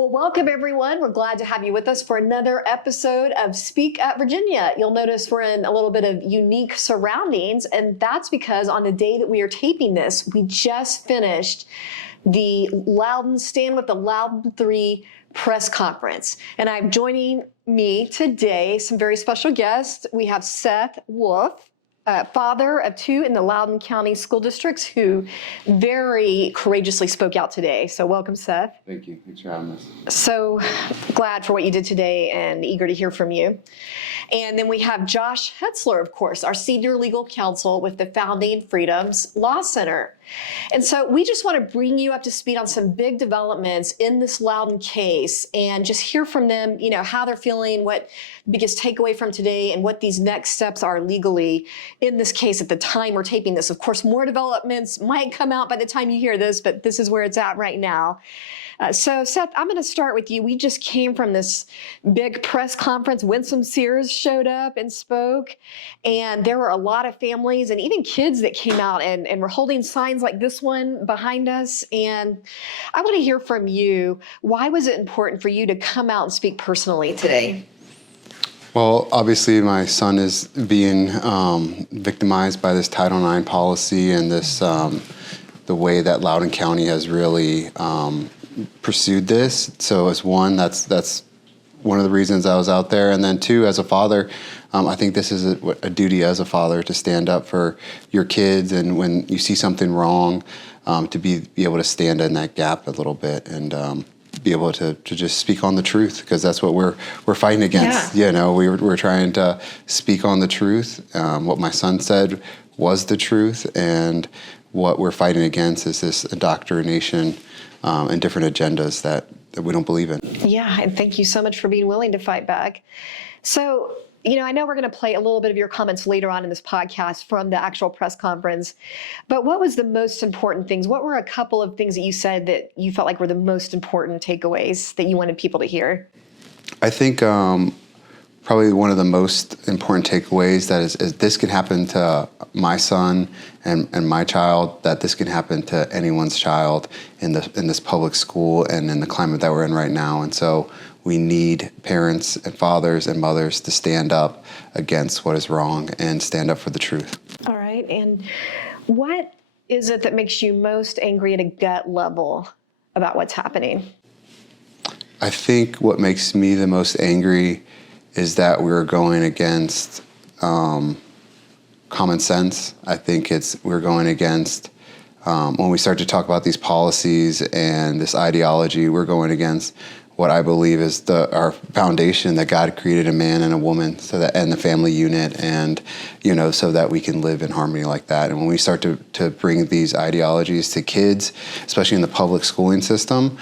Well, welcome everyone. We're glad to have you with us for another episode of Speak at Virginia. You'll notice we're in a little bit of unique surroundings, and that's because on the day that we are taping this, we just finished the Loudoun Stand with the Loudoun 3 press conference. And I'm joining me today some very special guests. We have Seth Wolf, father of two in the Loudoun County School Districts, who very courageously spoke out today. So welcome, Seth. Thank you. Thanks for having us. So glad for what you did today and eager to hear from you. And then we have Josh Hetzler, of course, our senior legal counsel with the Founding Freedoms Law Center. And so we just want to bring you up to speed on some big developments in this Loudoun case and just hear from them, you know, how they're feeling, what the biggest takeaway from today, and what these next steps are legally in this case at the time we're taping this. Of course, more developments might come out by the time you hear this, but this is where it's at right now. So Seth, I'm going to start with you. We just came from this big press conference. Winsome Sears showed up and spoke, and there were a lot of families and even kids that came out and were holding signs like this one behind us. And I want to hear from you. Why was it important for you to come out and speak personally today? Well, obviously my son is being victimized by this Title IX policy and this the way that Loudoun County has really pursued this. So as one, that's one of the reasons I was out there. And then two, as a father, I think this is a duty as a father to stand up for your kids. And when you see something wrong, to be able to stand in that gap a little bit and be able to just speak on the truth, because that's what we're fighting against. Yeah. You know, we're trying to speak on the truth. What my son said was the truth, and what we're fighting against is this indoctrination and different agendas that we don't believe in. Yeah, and thank you so much for being willing to fight back. So, you know, I know we're going to play a little bit of your comments later on in this podcast from the actual press conference, but what was the most important things? What were a couple of things that you said that you felt like were the most important takeaways that you wanted people to hear? I think probably one of the most important takeaways that is this can happen to my son and my child, that this can happen to anyone's child in this public school and in the climate that we're in right now. And so we need parents and fathers and mothers to stand up against what is wrong and stand up for the truth. All right. And what is it that makes you most angry at a gut level about what's happening? I think what makes me the most angry is that we're going against common sense. I think we're going against, when we start to talk about these policies and this ideology, we're going against what I believe is our foundation, that God created a man and a woman, and the family unit, and so that we can live in harmony like that. And when we start to bring these ideologies to kids, especially in the public schooling system,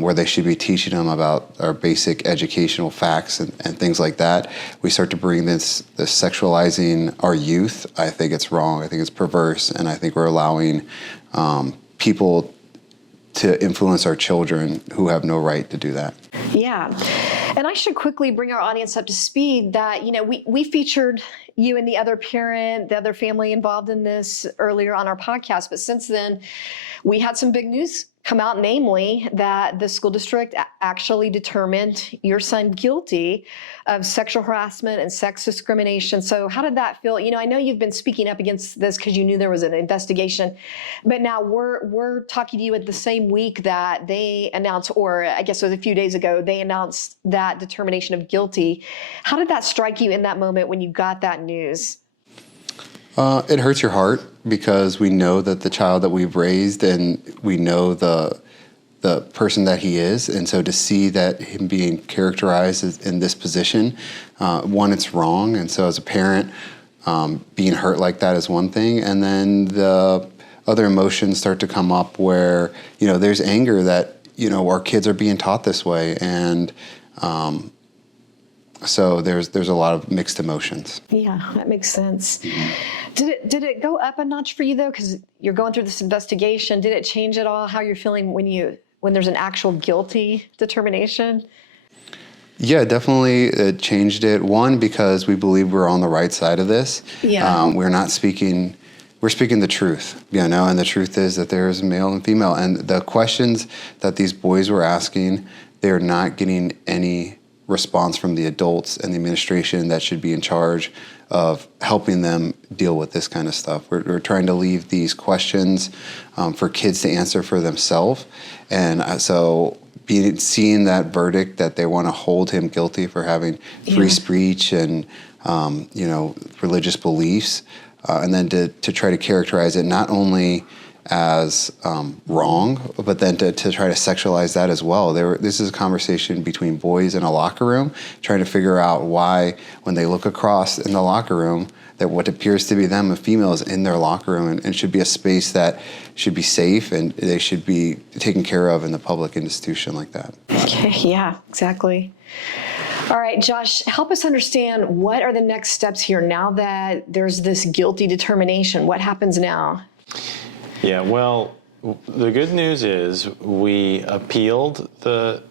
where they should be teaching them about our basic educational facts and things like that, we start to bring this sexualizing our youth. I think it's wrong. I think it's perverse, and I think we're allowing people to influence our children who have no right to do that. Yeah. And I should quickly bring our audience up to speed that, we featured you and the other parent, the other family involved in this earlier on our podcast. But since then, we had some big news come out, namely that the school district actually determined your son guilty of sexual harassment and sex discrimination. So how did that feel? I know you've been speaking up against this because you knew there was an investigation, but now we're talking to you at the same week that they announced, or I guess it was a few days ago, they announced that determination of guilty. How did that strike you in that moment when you got that news? It hurts your heart, because we know that the child that we've raised, and we know the person that he is, and so to see that him being characterized in this position, one, it's wrong, and so as a parent, being hurt like that is one thing, and then the other emotions start to come up where there's anger that our kids are being taught this way, and so there's a lot of mixed emotions. Yeah, that makes sense. Did it go up a notch for you though? Because you're going through this investigation. Did it change at all how you're feeling when there's an actual guilty determination? Yeah, definitely it changed it. One, because we believe we're on the right side of this. Yeah. We're speaking the truth, and the truth is that there is male and female. And the questions that these boys were asking, they're not getting any response from the adults and the administration that should be in charge of helping them deal with this kind of stuff. We're trying to leave these questions for kids to answer for themselves. And so seeing that verdict that they want to hold him guilty for having free speech and religious beliefs, and then to try to characterize it not only as wrong, but then to try to sexualize that as well. This is a conversation between boys in a locker room, trying to figure out why, when they look across in the locker room, that what appears to be them, a female, is in their locker room, and should be a space that should be safe and they should be taken care of in the public institution like that. Okay, yeah, exactly. All right, Josh, help us understand, what are the next steps here now that there's this guilty determination? What happens now? Yeah, well, the good news is we appealed the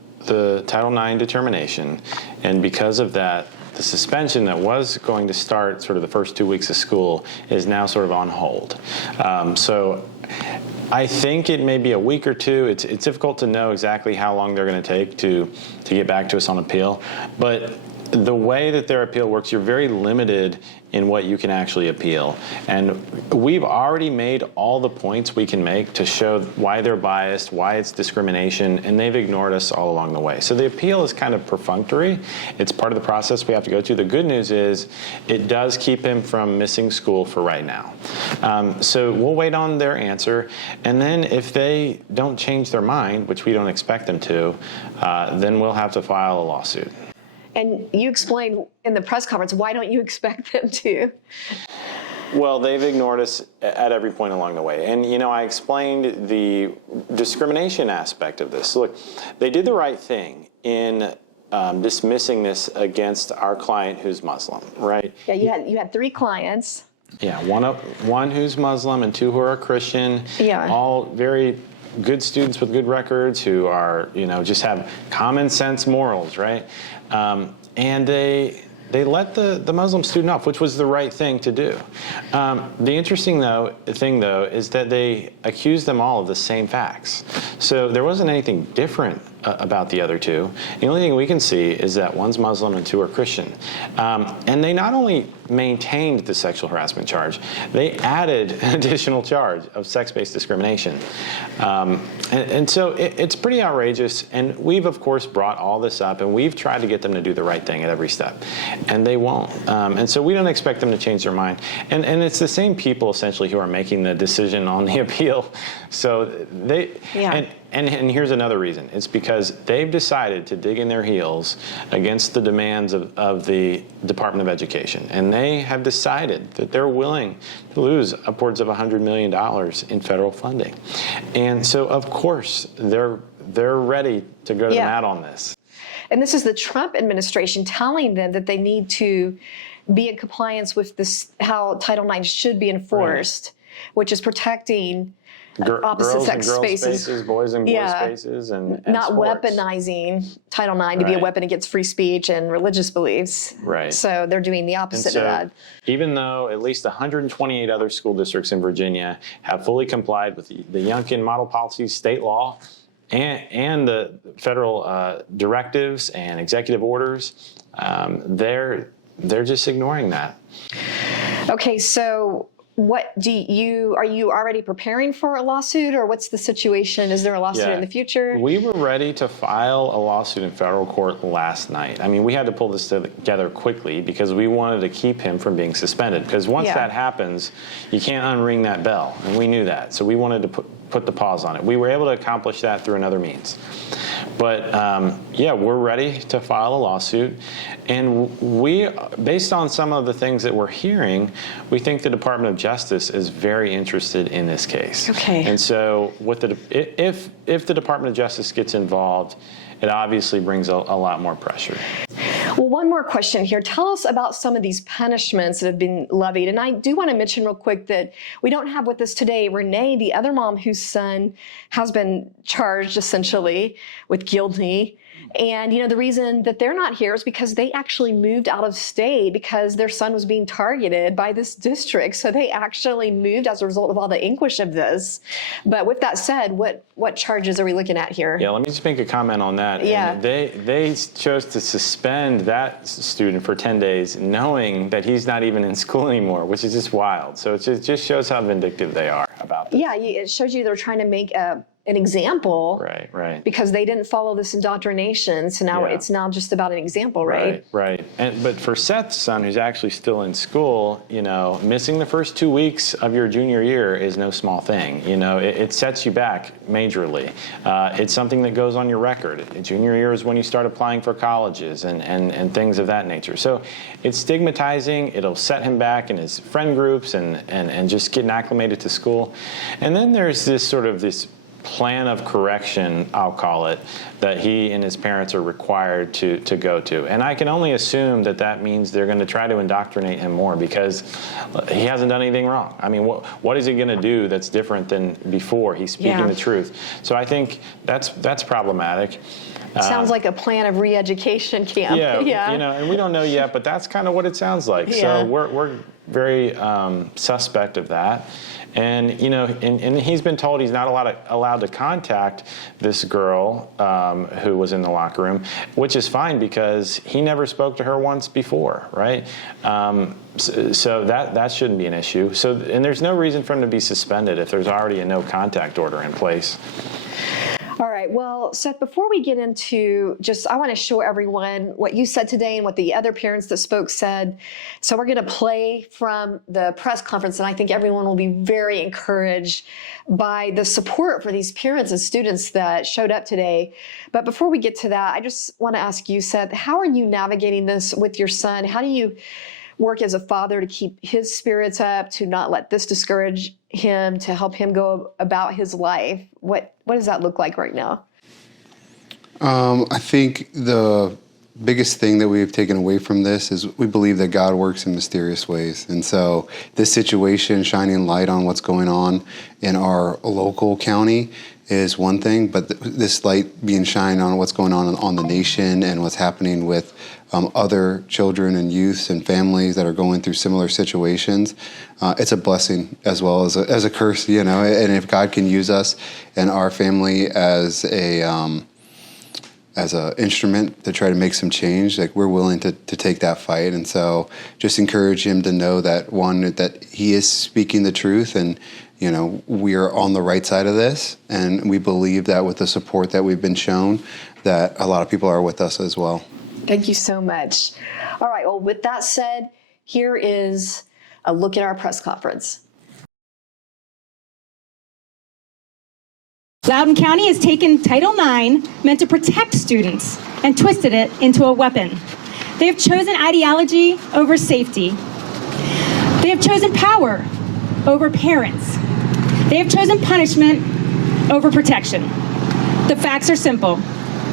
Title IX determination, and because of that, the suspension that was going to start sort of the first 2 weeks of school is now sort of on hold. So I think it may be a week or two. It's difficult to know exactly how long they're going to take to get back to us on appeal, but the way that their appeal works, you're very limited in what you can actually appeal. And we've already made all the points we can make to show why they're biased, why it's discrimination, and they've ignored us all along the way. So the appeal is kind of perfunctory. It's part of the process we have to go through. The good news is it does keep him from missing school for right now. So we'll wait on their answer. And then if they don't change their mind, which we don't expect them to, then we'll have to file a lawsuit. And you explained in the press conference, why don't you expect them to? Well, they've ignored us at every point along the way. And, I explained the discrimination aspect of this. Look, they did the right thing in dismissing this against our client who's Muslim, right? Yeah, you had 3 clients. Yeah, one who's Muslim and 2 who are Christian. Yeah. All very good students with good records who are, just have common sense morals, right? And they let the Muslim student off, which was the right thing to do. The interesting thing is that they accused them all of the same facts. So there wasn't anything different about the other 2. The only thing we can see is that one's Muslim and 2 are Christian. And they not only maintained the sexual harassment charge, they added an additional charge of sex-based discrimination. And so it's pretty outrageous. And we've, of course, brought all this up, and we've tried to get them to do the right thing at every step. And they won't. And so we don't expect them to change their mind. And it's the same people, essentially, who are making the decision on the appeal. So they... Yeah. And here's another reason. It's because they've decided to dig in their heels against the demands of the Department of Education. And they have decided that they're willing to lose upwards of $100 million in federal funding. And so, of course, they're ready to go to the mat on this. And this is the Trump administration telling them that they need to be in compliance with this, how Title IX should be enforced, which is protecting opposite sex spaces, boys and boys spaces, and not sports. Weaponizing Title IX to be a weapon against free speech and religious beliefs. Right. So they're doing the opposite of that. Even though at least 128 other school districts in Virginia have fully complied with the Youngkin Model Policy state law and the federal directives and executive orders, they're just ignoring that. Okay, so are you already preparing for a lawsuit, or what's the situation? Is there a lawsuit in the future? We were ready to file a lawsuit in federal court last night. I mean, we had to pull this together quickly because we wanted to keep him from being suspended. Because once that happens, you can't unring that bell, and we knew that. So we wanted to put the pause on it. We were able to accomplish that through another means. But we're ready to file a lawsuit. And we, based on some of the things that we're hearing, we think the Department of Justice is very interested in this case. Okay. And so if the Department of Justice gets involved, it obviously brings a lot more pressure. Well, one more question here. Tell us about some of these punishments that have been levied. And I do want to mention real quick that we don't have with us today Renee, the other mom whose son has been charged essentially with guilty. And, you know, the reason that they're not here is because they actually moved out of state because their son was being targeted by this district. So they actually moved as a result of all the anguish of this. But with that said, what charges are we looking at here? Yeah, let me just make a comment on that. Yeah. And they chose to suspend that student for 10 days knowing that he's not even in school anymore, which is just wild. So it just shows how vindictive they are about this. Yeah, it shows you they're trying to make an example, Right. because they didn't follow this indoctrination. So now it's now just about an example, right? Right. But for Seth's son, who's actually still in school, you know, missing the first 2 weeks of your junior year is no small thing. You know, it sets you back majorly. It's something that goes on your record. Junior year is when you start applying for colleges and things of that nature. So it's stigmatizing. It'll set him back in his friend groups and just getting acclimated to school. And then there's this sort of this plan of correction, I'll call it, that he and his parents are required to go to. And I can only assume that means they're going to try to indoctrinate him more because he hasn't done anything wrong. I mean, what is he going to do that's different than before? He's speaking the truth. So I think that's problematic. Sounds like a plan of re-education camp. Yeah, you know, and we don't know yet, but that's kind of what it sounds like. So we're very suspect of that. And, you know, and he's been told he's not allowed to contact this girl who was in the locker room, which is fine because he never spoke to her once before, right? So that shouldn't be an issue. So, and there's no reason for him to be suspended if there's already a no contact order in place. All right. Well, Seth, before we get into I want to show everyone what you said today and what the other parents that spoke said. So we're going to play from the press conference, and I think everyone will be very encouraged by the support for these parents and students that showed up today. But before we get to that, I just want to ask you, Seth, how are you navigating this with your son? How do you work as a father to keep his spirits up, to not let this discourage him, to help him go about his life? What does that look like right now? I think the biggest thing that we've taken away from this is we believe that God works in mysterious ways. And so this situation, shining light on what's going on in our local county, is one thing, but this light being shined on what's going on the nation and what's happening with other children and youths and families that are going through similar situations, it's a blessing as well as a curse, you know. And if God can use us and our family as a instrument to try to make some change, like, we're willing to take that fight. And so just encourage him to know that, one, that he is speaking the truth, and, you know, we are on the right side of this, and we believe that with the support that we've been shown, that a lot of people are with us as well. Thank you so much. All right, well, with that said, here is a look at our press conference. Loudoun County has taken Title IX, meant to protect students, and twisted it into a weapon. They have chosen ideology over safety. They have chosen power over parents. They have chosen punishment over protection. The facts are simple.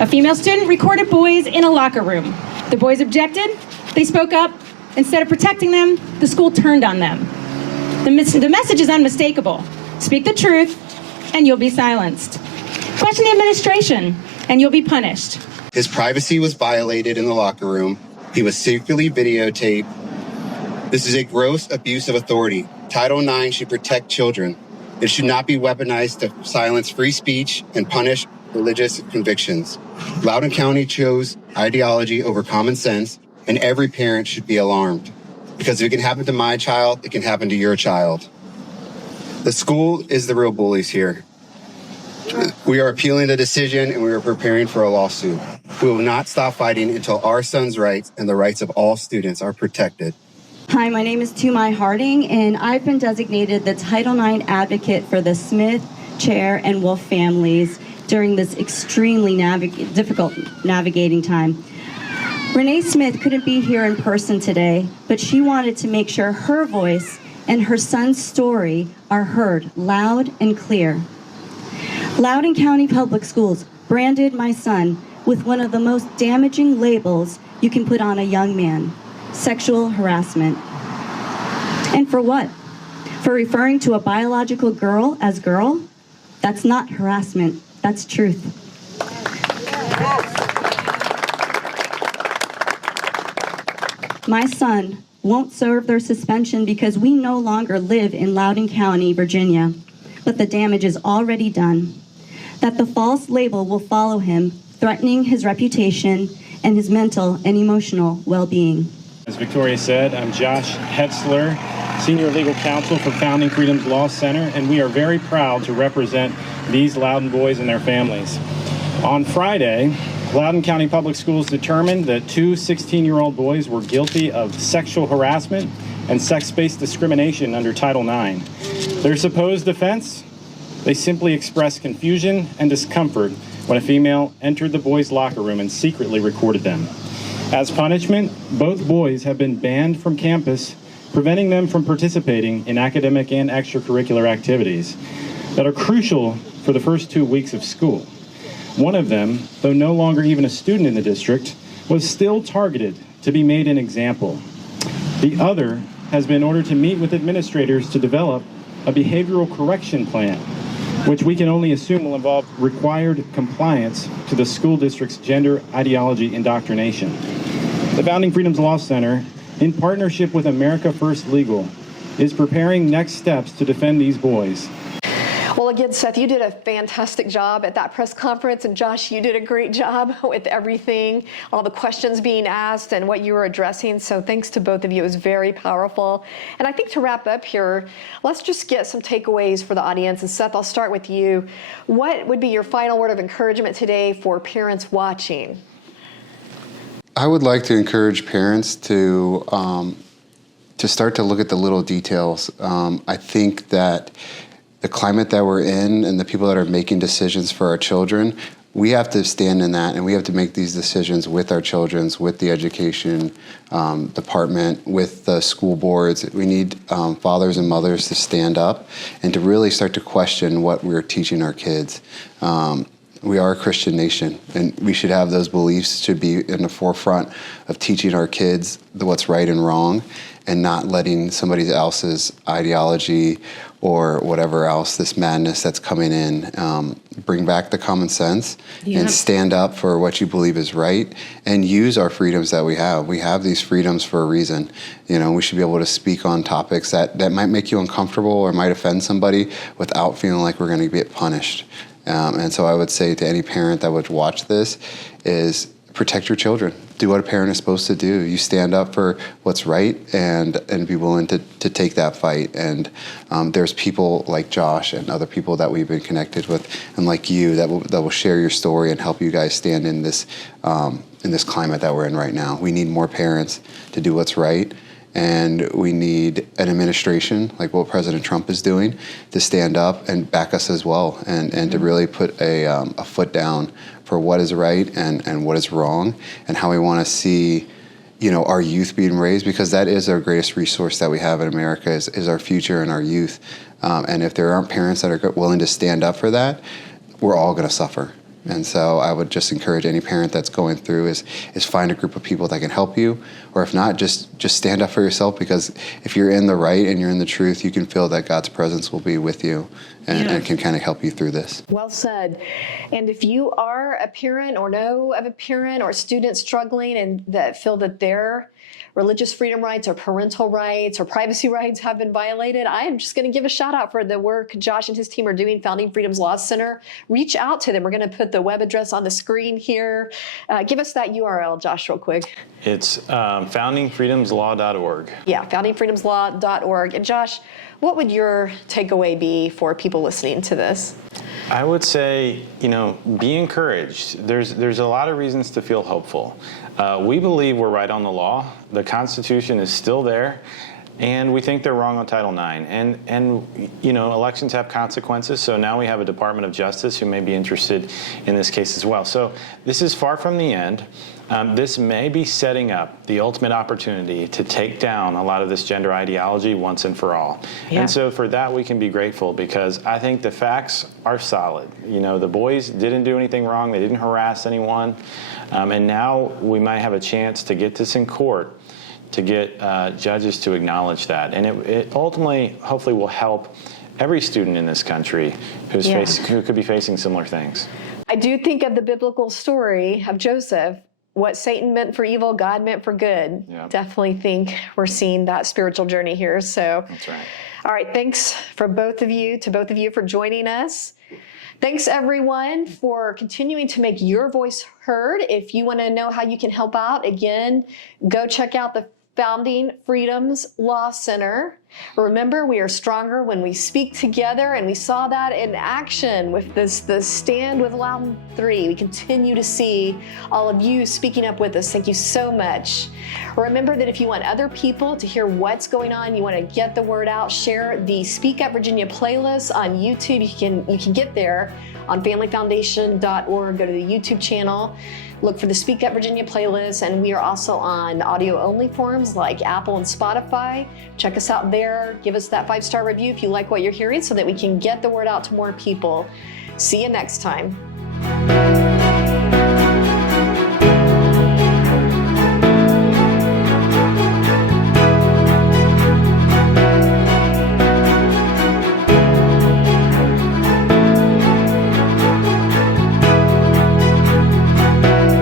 A female student recorded boys in a locker room. The boys objected. They spoke up. Instead of protecting them, the school turned on them. The message is unmistakable. Speak the truth, and you'll be silenced. Question the administration, and you'll be punished. His privacy was violated in the locker room. He was secretly videotaped. This is a gross abuse of authority. Title IX should protect children. It should not be weaponized to silence free speech and punish religious convictions. Loudoun County chose ideology over common sense, and every parent should be alarmed. Because if it can happen to my child, it can happen to your child. The school is the real bullies here. We are appealing the decision, and we are preparing for a lawsuit. We will not stop fighting until our son's rights and the rights of all students are protected. Hi, my name is Tumai Harding, and I've been designated the Title IX advocate for the Smith, Chair, and Wolf families during this extremely difficult navigating time. Renee Smith couldn't be here in person today, but she wanted to make sure her voice and her son's story are heard loud and clear. Loudoun County Public Schools branded my son with one of the most damaging labels you can put on a young man: sexual harassment. And for what? For referring to a biological girl as girl? That's not harassment, that's truth. My son won't serve their suspension because we no longer live in Loudoun County, Virginia, but the damage is already done. That the false label will follow him, threatening his reputation and his mental and emotional well-being. As Victoria said, I'm Josh Hetzler, Senior Legal Counsel for Founding Freedoms Law Center, and we are very proud to represent these Loudoun boys and their families. On Friday, Loudoun County Public Schools determined that two 16-year-old boys were guilty of sexual harassment and sex-based discrimination under Title IX. Their supposed offense? They simply expressed confusion and discomfort when a female entered the boys' locker room and secretly recorded them. As punishment, both boys have been banned from campus, preventing them from participating in academic and extracurricular activities that are crucial for the first 2 weeks of school. One of them, though no longer even a student in the district, was still targeted to be made an example. The other has been ordered to meet with administrators to develop a behavioral correction plan, which we can only assume will involve required compliance to the school district's gender ideology indoctrination. The Founding Freedoms Law Center, in partnership with America First Legal, is preparing next steps to defend these boys. Well, again, Seth, you did a fantastic job at that press conference, and Josh, you did a great job with everything, all the questions being asked and what you were addressing. So thanks to both of you. It was very powerful. And I think to wrap up here, let's just get some takeaways for the audience. And Seth, I'll start with you. What would be your final word of encouragement today for parents watching? I would like to encourage parents to start to look at the little details. I think that the climate that we're in and the people that are making decisions for our children, we have to stand in that, and we have to make these decisions with our children, with the education department, with the school boards. We need fathers and mothers to stand up and to really start to question what we're teaching our kids. We are a Christian nation, and we should have those beliefs, should be in the forefront of teaching our kids what's right and wrong, and not letting somebody else's ideology or whatever else, this madness that's coming in, bring back the common sense and stand up for what you believe is right and use our freedoms that we have. We have these freedoms for a reason. You know, we should be able to speak on topics that might make you uncomfortable or might offend somebody without feeling like we're gonna get punished. And so I would say to any parent that would watch this is protect your children. Do what a parent is supposed to do. You stand up for what's right and be willing to take that fight. And there's people like Josh and other people that we've been connected with, and like you, that will share your story and help you guys stand in this climate that we're in right now. We need more parents to do what's right. And we need an administration like what President Trump is doing to stand up and back us as well, and to really put a foot down for what is right and what is wrong, and how we want to see, you know, our youth being raised, because that is our greatest resource that we have in America is our future and our youth. And if there aren't parents that are willing to stand up for that, we're all going to suffer. And so I would just encourage any parent that's going through is find a group of people that can help you, or if not, just stand up for yourself, because if you're in the right and you're in the truth, you can feel that God's presence will be with you and can kind of help you through this. Well said. And if you are a parent or know of a parent or a student struggling and that feel that their religious freedom rights or parental rights or privacy rights have been violated, I am just going to give a shout out for the work Josh and his team are doing, Founding Freedoms Law Center. Reach out to them. We're going to put the web address on the screen here. Give us that URL, Josh, real quick. It's foundingfreedomslaw.org. Yeah, foundingfreedomslaw.org. And Josh, what would your takeaway be for people listening to this? I would say, you know, be encouraged. There's a lot of reasons to feel hopeful. We believe we're right on the law. The Constitution is still there. And we think they're wrong on Title IX. And you know, elections have consequences, so now we have a Department of Justice who may be interested in this case as well. So this is far from the end. This may be setting up the ultimate opportunity to take down a lot of this gender ideology once and for all. Yeah. And so for that, we can be grateful, because I think the facts are solid. You know, the boys didn't do anything wrong. They didn't harass anyone. And now we might have a chance to get this in court, to get judges to acknowledge that. And it ultimately, hopefully, will help every student in this country who could be facing similar things. I do think of the biblical story of Joseph. What Satan meant for evil, God meant for good. Yeah. Definitely think we're seeing that spiritual journey here. So, That's right. All right, thanks to both of you for joining us. Thanks everyone for continuing to make your voice heard. If you want to know how you can help out, again, go check out the Founding Freedoms Law Center. Remember, we are stronger when we speak together, and we saw that in action with the Stand with Loudoun 3. We continue to see all of you speaking up with us. Thank you so much. Remember that if you want other people to hear what's going on, you want to get the word out, share the Speak Up Virginia playlist on YouTube. You can get there on familyfoundation.org. Go to the YouTube channel. Look for the Speak Up Virginia playlist, and we are also on audio-only forums like Apple and Spotify. Check us out there. Give us that 5-star review if you like what you're hearing, so that we can get the word out to more people. See you next time.